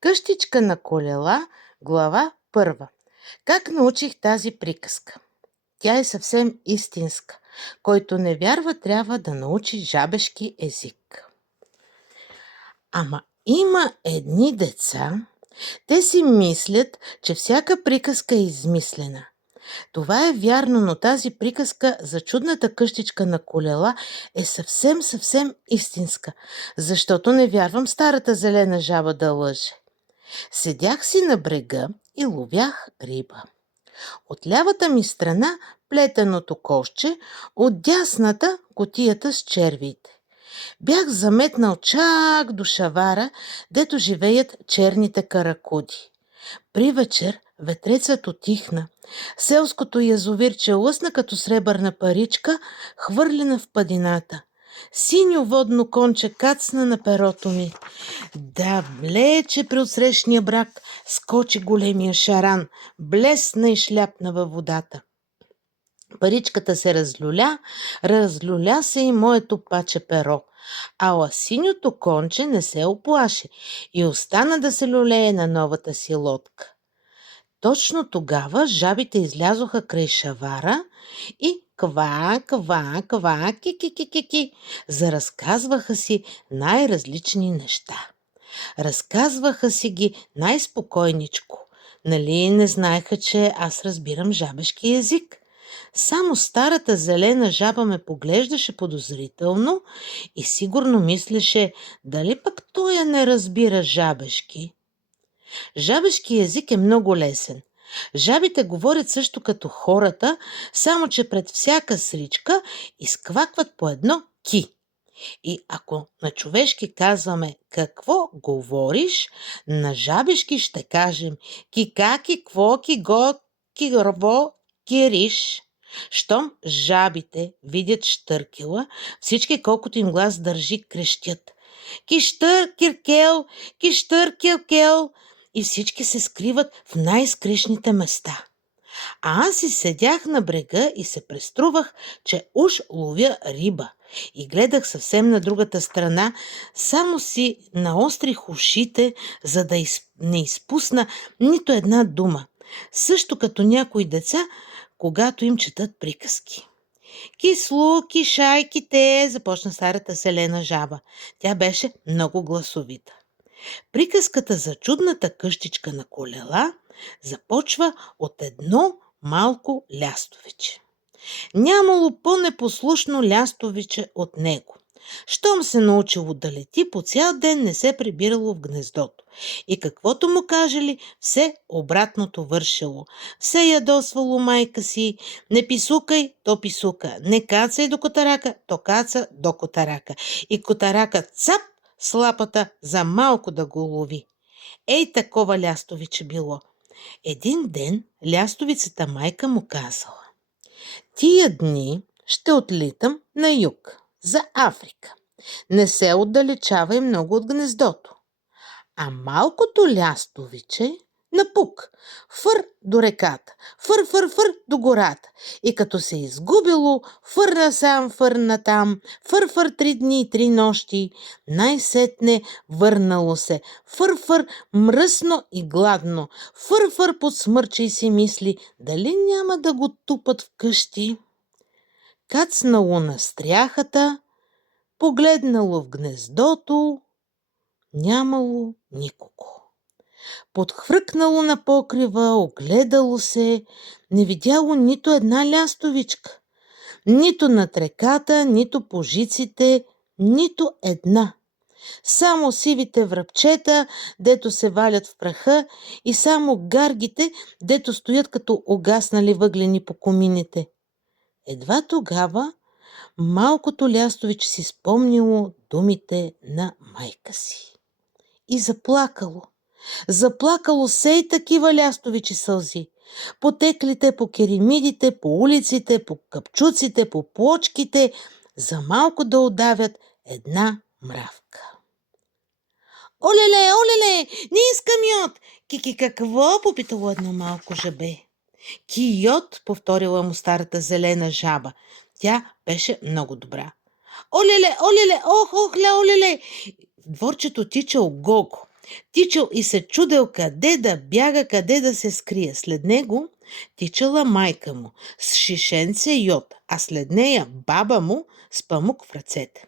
Къщичка на колела, глава първа. Как научих тази приказка? Тя е съвсем истинска. Който не вярва, трябва да научи жабешки език. Ама има едни деца, те си мислят, че всяка приказка е измислена. Това е вярно, но тази приказка за чудната къщичка на колела е съвсем истинска, защото не вярвам старата зелена жаба да лъже. Седях си на брега и ловях риба. От лявата ми страна плетеното кошче, от дясната кутията с червиите. Бях заметнал чак до шавара, дето живеят черните каракуди. При вечер ветрецът отихна. Селското язовирче лъсна като сребърна паричка, хвърлена в падината. Синьо водно конче кацна на перото ми. Да влече при отсрещния брак, скочи големия шаран, блесна и шляпна във водата. Паричката се разлюля се и моето паче перо, ала синьото конче не се оплаши и остана да се люлее на новата си лодка. Точно тогава жабите излязоха край шавара и ква, ки, заразказваха си най-различни неща. Разказваха си ги най-спокойничко. Нали не знаеха, че аз разбирам жабешки език? Само старата зелена жаба ме поглеждаше подозрително и сигурно мислеше, дали пък той я не разбира жабешки. Жабешки език е много лесен. Жабите говорят също като хората, само че пред всяка сричка изквакват по едно ки. И ако на човешки казваме какво говориш, на жабешки ще кажем ки кво, ки го, ки рво, ки риш. Щом жабите видят щъркела, всички колкото им глас държи крещят. Кищър киркел, кищър киркел, и всички се скриват в най-скришните места. А аз си седях на брега и се преструвах, че уж ловя риба. И гледах съвсем на другата страна, само си наострих ушите, за да не изпусна нито една дума. Също като някои деца, когато им четат приказки. Кисло, кишайките, започна старата селена жаба. Тя беше много гласовита. Приказката за чудната къщичка на колела започва от едно малко лястовиче. Нямало по-непослушно лястовиче от него. Щом се научило да лети, по цял ден не се прибирало в гнездото. И каквото му кажели, все обратното вършило. Все ядосвало майка си, не писукай, то писука, не кацай до котарака, то каца до котарака. И котарака цап с лапата за малко да го лови. Ей, такова лястовиче било. Един ден лястовицата майка му казала: тия дни ще отлитам на юг, за Африка. Не се отдалечавай много от гнездото. А малкото лястовиче напук, фър до реката, фър до гората. И като се изгубило, фър насам, фър натам, фър 3 дни и 3 нощи, най-сетне върнало се, фър мръсно и гладно, фър подсмърча и си мисли, дали няма да го тупат вкъщи. Кацнало на стряхата, погледнало в гнездото, нямало никого. Подхвъркнало на покрива, огледало се, не видяло нито една лястовичка. Нито над реката, нито по жиците, нито една. Само сивите връбчета, дето се валят в праха, и само гаргите, дето стоят като угаснали въглени по комините. Едва тогава малкото лястовиче си спомнило думите на майка си. И заплакало. Заплакало сей такива лястовичи сълзи. Потеклите по керемидите, по улиците, по капчуците, по плочките, за малко да удавят една мравка. Олеле, не искам йод! Кики, какво? Попитало едно малко жабе. Ки йод, повторила му старата зелена жаба. Тя беше много добра. Олеле, ох, олеле! В дворчето тичал Гого. Тичал и се чудел къде да бяга, къде да се скрие. След него тичала майка му с шишенце йод, а след нея баба му с памук в ръцете.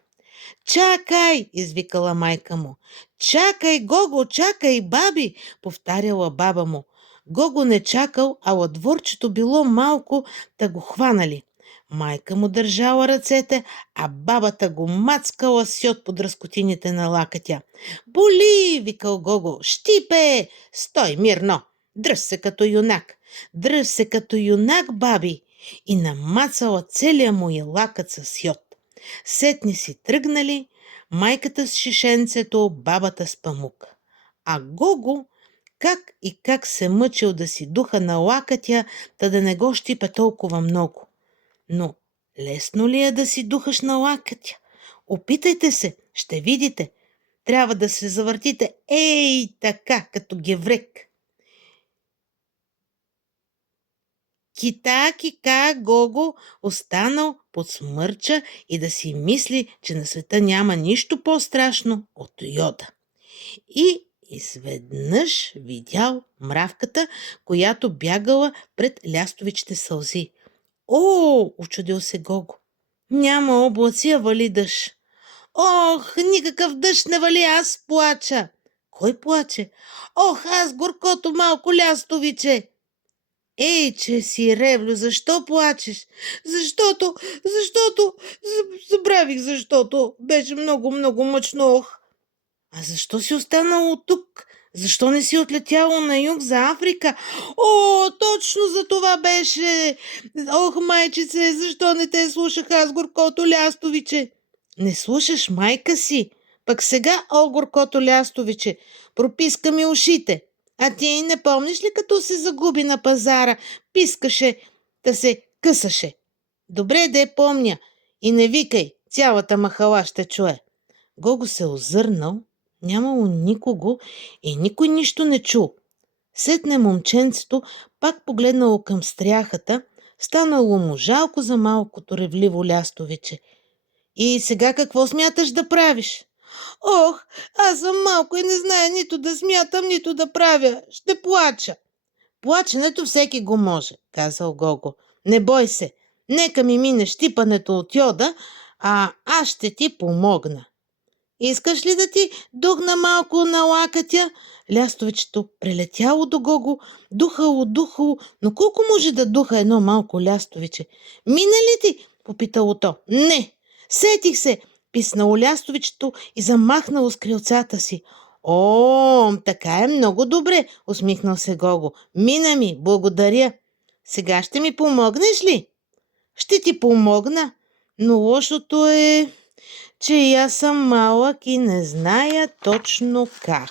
Чакай, извикала майка му. Чакай, Гого, чакай, баби, повтаряла баба му. Гого не чакал, а от дворчето било малко, да го хванали. Майка му държала ръцете, а бабата го мацкала сьот под разкотините на лакътя. Боли, викал Гого, щипе, стой мирно, дръж се като юнак. Дръж се като юнак, баби. И намацала целия му и лакът с йод. Сетни си тръгнали, майката с шишенцето, бабата с памук. А Гого как се мъчил да си духа на лакътя, та да не го щипе толкова много. Но лесно ли е да си духаш на лакътя? Опитайте се, ще видите. Трябва да се завъртите ей така, като геврек. Кика, Гого останал под смърча и да си мисли, че на света няма нищо по-страшно от йода. И изведнъж видял мравката, която бягала пред лястовичните сълзи. О, учудил се Гого. Няма облаци, а вали дъжд. Ох, никакъв дъжд не вали, аз плача. Кой плаче? Ох, аз горкото малко лястовиче. Ей, че си ревлю, защо плачеш? Защото, забравих защото. Беше много мъчно, ох. А защо си останало тук? Защо не си отлетяло на юг за Африка? О, точно за това беше! Ох, майчице, защо не те слушах аз, горкото лястовиче? Не слушаш майка си? Пък сега, о, горкото лястовиче, прописка ми ушите. А ти не помниш ли, като се загуби на пазара, пискаше, да се късаше? Добре, де помня. И не викай, цялата махала ще чуе. Гого се озърнал, нямало никого и никой нищо не чул. Сетне момченцето пак погледнало към стряхата, станало му жалко за малкото ревливо лястовиче. И сега какво смяташ да правиш? Ох, аз съм малко и не зная нито да смятам, нито да правя. Ще плача. Плаченето всеки го може, казал Гого. Не бой се, нека ми мине щипането от йода, а аз ще ти помогна. Искаш ли да ти духна малко на лакътя? Лястовичето прилетяло до Гого, духало, но колко може да духа едно малко лястовиче? Мине ли ти? Попитало то. Не, сетих се, писнало лястовичето и замахнало с крилцата си. О, така е много добре, усмихнал се Гого. Мина ми, благодаря. Сега ще ми помогнеш ли? Ще ти помогна, но лошото е, че и аз съм малък и не зная точно как.